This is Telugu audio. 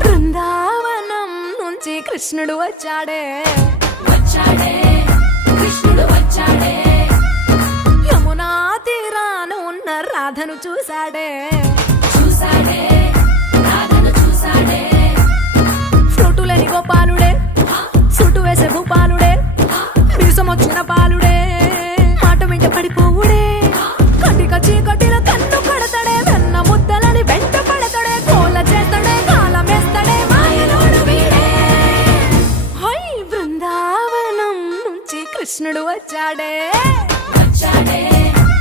బృందావనం నుంచి కృష్ణుడు వచ్చాడే కృష్ణుడు వచ్చాడే యమునా తీరాన ఉన్న రాధను చూశాడే రాధను చూసాడే ఫ్లూటులేని గోపాలుడే సుటు వేసే భూపాలుడే మీసం వచ్చిన పాలుడే మాట వెంట పడిపోవుడే కటిక చీకటిలో